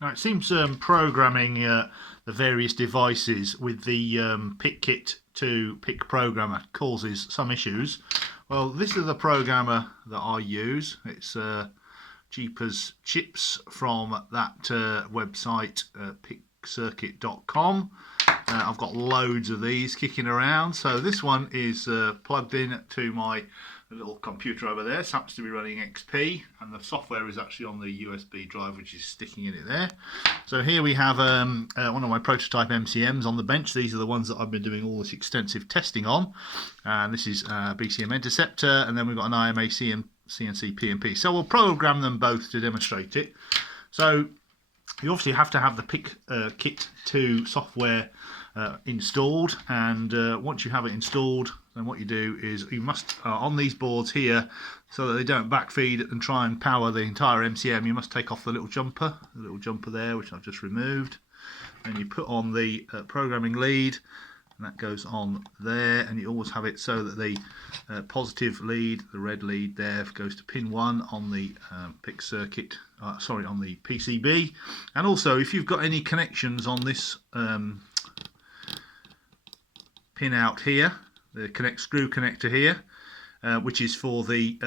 Now it seems programming the various devices with the Pickit2 pick programmer causes some issues. Well, this is the programmer that I use. It's cheap as chips from that website, pickcircuit.com. I've got loads of these kicking around. So this one is plugged in to my little computer over there. It happens to be running XP, and the software is actually on the USB drive, which is sticking in it there. So here we have one of my prototype MCMs on the bench. These are the ones that I've been doing all this extensive testing on. And this is BCM Interceptor, and then we've got an IMA CNC PMP. So we'll program them both to demonstrate it. So you obviously have to have the Pickit2 software installed, and once you have it installed, then what you do is you must on these boards here, so that they don't backfeed and try and power the entire MCM, you must take off the little jumper there, which I've just removed. And you put on the programming lead, and that goes on there, and you always have it so that the positive lead, the red lead there, goes to pin 1 on the PIC circuit, on the PCB. And also, if you've got any connections on this pin out here, the screw connector here, which is for the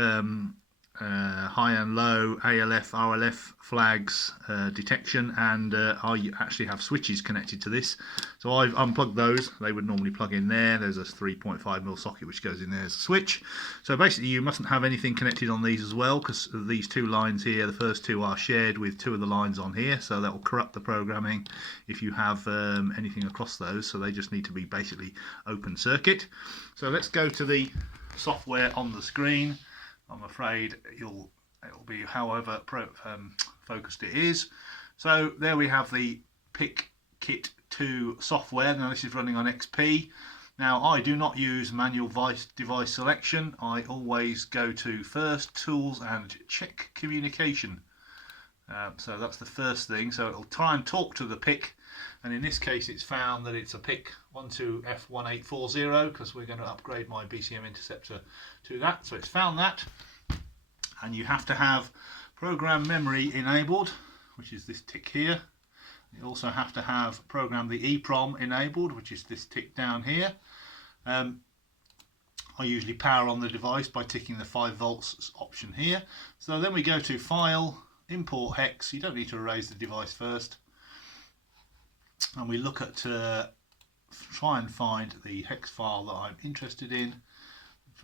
high and low ALF, RLF flags detection, and I actually have switches connected to this, so I've unplugged those. They would normally plug in there. There's a 3.5mm socket which goes in there as a switch. So basically you mustn't have anything connected on these as well, because these two lines here, the first two, are shared with two of the lines on here, so that will corrupt the programming if you have anything across those. So they just need to be basically open circuit. So let's go to the software on the screen. I'm afraid it'll be however focused it is. So there we have the Pickit2 software. Now this is running on XP. Now I do not use manual device selection. I always go to first, tools, and check communication. So that's the first thing. So it'll try and talk to the PIC, and in this case it's found that it's a Pickit2F1840, because we're going to upgrade my BCM Interceptor to that. So it's found that, and you have to have program memory enabled, which is this tick here. You also have to have program the EEPROM enabled, which is this tick down here. I usually power on the device by ticking the 5 volts option here. So then we go to File, Import Hex. You don't need to erase the device first, and we look at try and find the hex file that I'm interested in.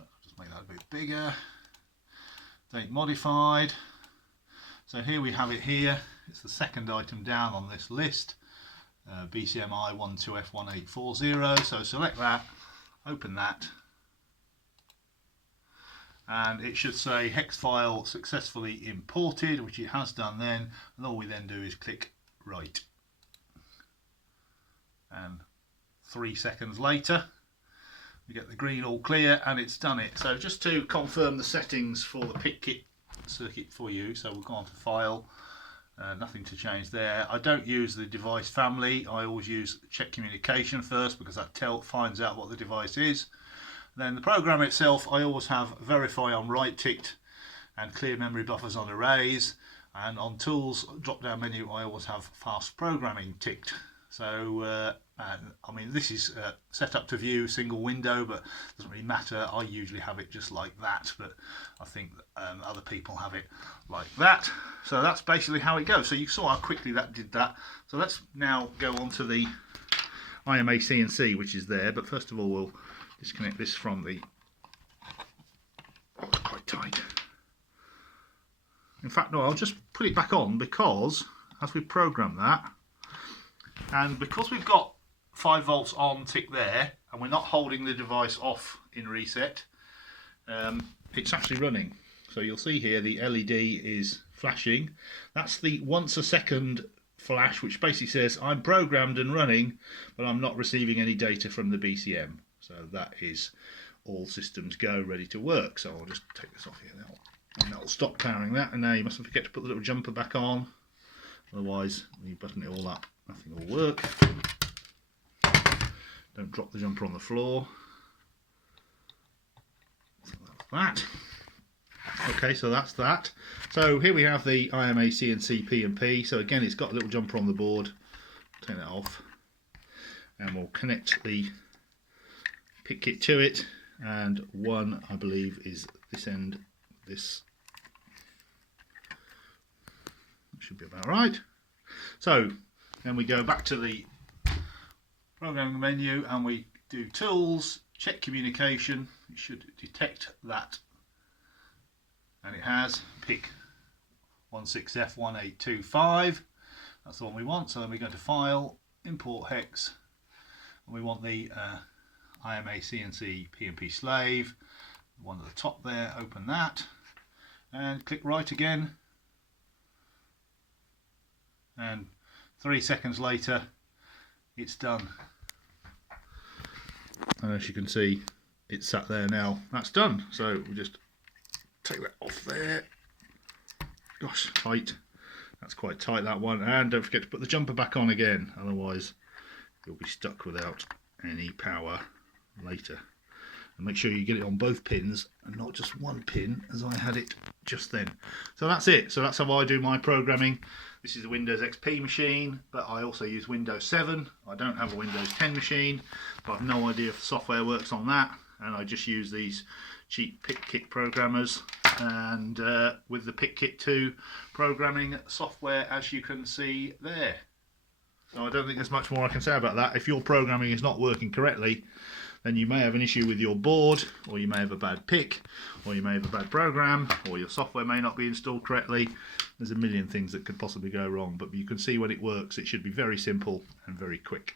I'll just make that a bit bigger. Date modified. So here we have it here. It's the second item down on this list, BCMI 12F1840. So select that, open that, and it should say hex file successfully imported, which it has done then, and all we then do is click write. And 3 seconds later we get the green all clear, and it's done it. So just to confirm the settings for the Pickit circuit for you, so we'll go on to File, nothing to change there. I don't use the device family. I always use check communication first, because that finds out what the device is. Then the program itself, I always have verify on write ticked and clear memory buffers on arrays, and on tools drop down menu I always have fast programming ticked. So I mean, this is set up to view single window, but it doesn't really matter. I usually have it just like that, but I think other people have it like that. So that's basically how it goes. So you saw how quickly that did that. So let's now go on to the IMA CNC, which is there. But first of all, we'll disconnect this from the... Oh, it's quite tight. In fact, no, I'll just put it back on, because as we program that, and because we've got 5 volts on tick there, and we're not holding the device off in reset, it's actually running. So you'll see here the LED is flashing. That's the once a second flash, which basically says I'm programmed and running, but I'm not receiving any data from the BCM. So that is all systems go, ready to work. So I'll just take this off here now, and that'll stop powering that. And now you mustn't forget to put the little jumper back on, otherwise when you button it all up, nothing will work. Don't drop the jumper on the floor. So that's that. Okay, so that's that. So here we have the IMA CNC P&P. So again, it's got a little jumper on the board. Take that off, and we'll connect the Pickit to it. And one, I believe, is this end. This should be about right. So then we go back to the programming menu and we do tools, check communication. It should detect that, and it has pick 16F1825. That's the one we want. So then we go to file, import hex, and we want the IMA CNC P&P slave, the one at the top there. Open that and click write again, and 3 seconds later it's done. And as you can see, it's sat there now. That's done. So we'll just take that off there. Gosh, tight. That's quite tight, that one. And don't forget to put the jumper back on again, otherwise you'll be stuck without any power later. And make sure you get it on both pins and not just one pin as I had it just then. So that's it. So that's how I do my programming. This is a Windows XP machine, but I also use Windows 7. I don't have a Windows 10 machine, but I've no idea if the software works on that, and I just use these cheap Pickit programmers, and with the Pickit2 programming software, as you can see there. So I don't think there's much more I can say about that. If your programming is not working correctly, then you may have an issue with your board, or you may have a bad pick, or you may have a bad program, or your software may not be installed correctly. There's a million things that could possibly go wrong, but you can see when it works, it should be very simple and very quick.